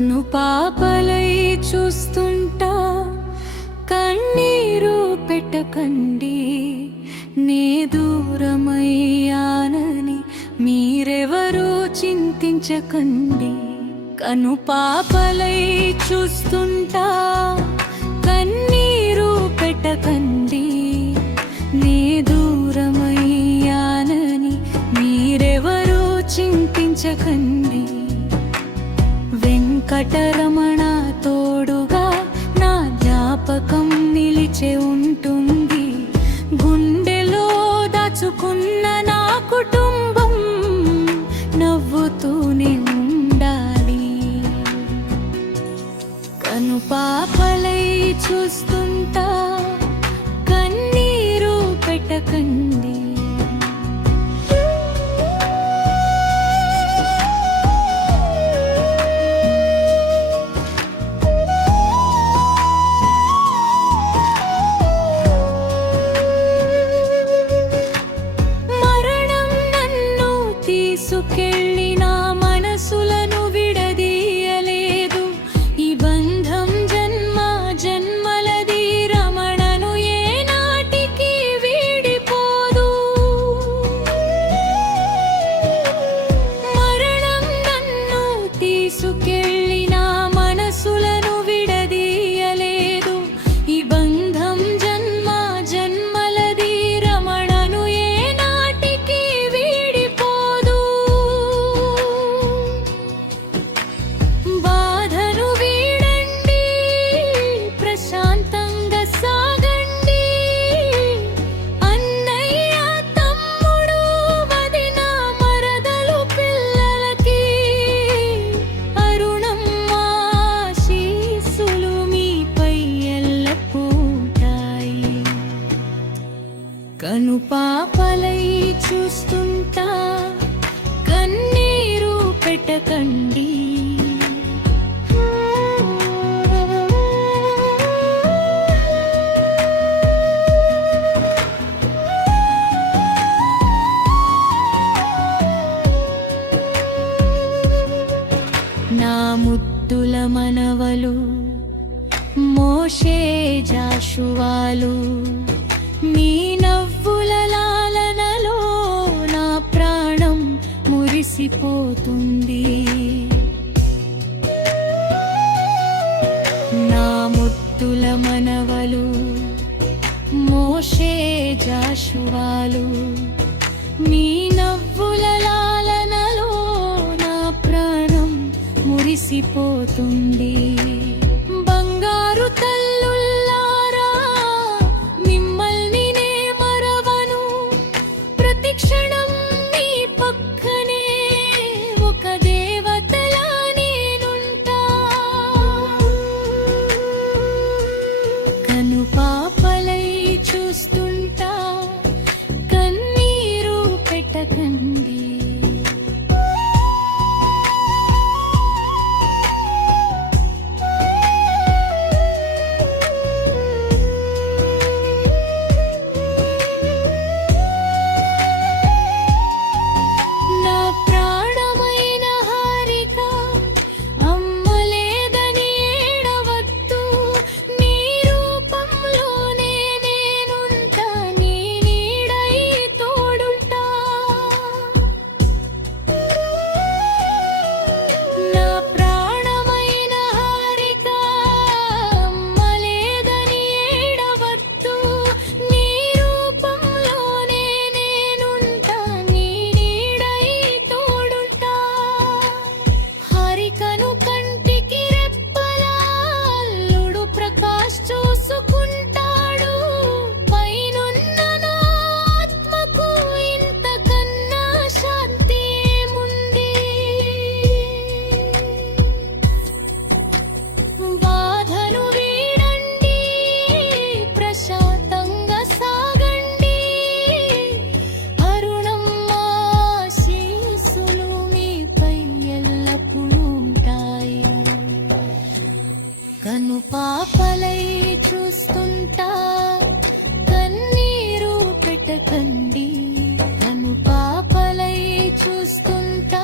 కను పాపలై చూస్తుంటా కన్నీరు పెట్టకండి, నే దూరమయ్యానని మీరెవరూ చింతించకండి. కను పాపలై చూస్తుంటా కన్నీరు పెట్టకండి, నే దూరమయ్యానని మీరెవరూ చింతించకండి. వెంకటరమణ తోడుగా నా జ్ఞాపకం నిలిచే ఉంటుంది, గుండెలో దాచుకున్న నా కుటుంబం నవ్వుతూనే ఉండాలి. కను పాపలై చూస్తుంటా కన్నీరు పెట్టకండి. తీసుకెళ్ళిన మనసులను విడదీయలేదు, ఈ బంధం జన్మ జన్మలది, రమణను ఏనాటికి వీడిపోదు. మరణం నన్ను తీసుకెళ్ళిన మనసులను విడదీయలేదు, ఈ బంధం జన్మ జన్మలది, రమణను ఏనాటికి వీడిపోదు. బాధను వీడండి, ప్రశాంతంగా సాగండి. అన్నయ్య తమ్ముడు వదిన మరదలు పిల్లలకి అరుణమ్మ ఆశీస్సులు మీపై ఎల్లప్పుంటాయి. కను పాపలై చూస్తుంటా కన్నీరు పెట్టకండి. నా ముద్దుల మనవలు మోషే జాషువాలు, మీ నవ్వుల లాలనలో నా ప్రాణం మురిసిపోతుంది. నా ముద్దుల మనవలు మోషే జాషువాలు, మీ నవ్వుల లాలనలో నా ప్రాణం మురిసిపోతుంది. బంగారు తల్లుల్లారా, మిమ్మల్ని నే మరవను, ప్రతి క్షణం మీ పక్కనే ఒక దేవతలా నేనుంటా. కను పాపలై చూస్తుంటా కన్నీరు పెట్టకండి. నా ప్రాణమైన హారిక, అమ్మ లేదని ఏడవద్దు, నీ రూపంలోనే నేనుంటా, నీ నీడై తోడుంటా. నా ప్రాణమైన హారిక, అమ్మ లేదని ఏడవద్దు, నీ రూపంలోనే నేనుంటా, నీ నీడై తోడుంటా. హారికను కంటికి రెప్పలా అల్లుడు ప్రకాష్ చూసుకుంటాడు, పైనున్న నా ఆత్మకు ఇంతకన్నా శాంతి ఏముంది. బాధను వీడండి, ప్రశాంతంగా సాగండి. అరుణమ్మ ఆశీస్సులు మీపై ఎల్లప్పుడూ ఉంటాయి. కను పాపలై చూస్తుంటా కన్నీరు పెట్టకండి. కను పాపలై చూస్తుంటా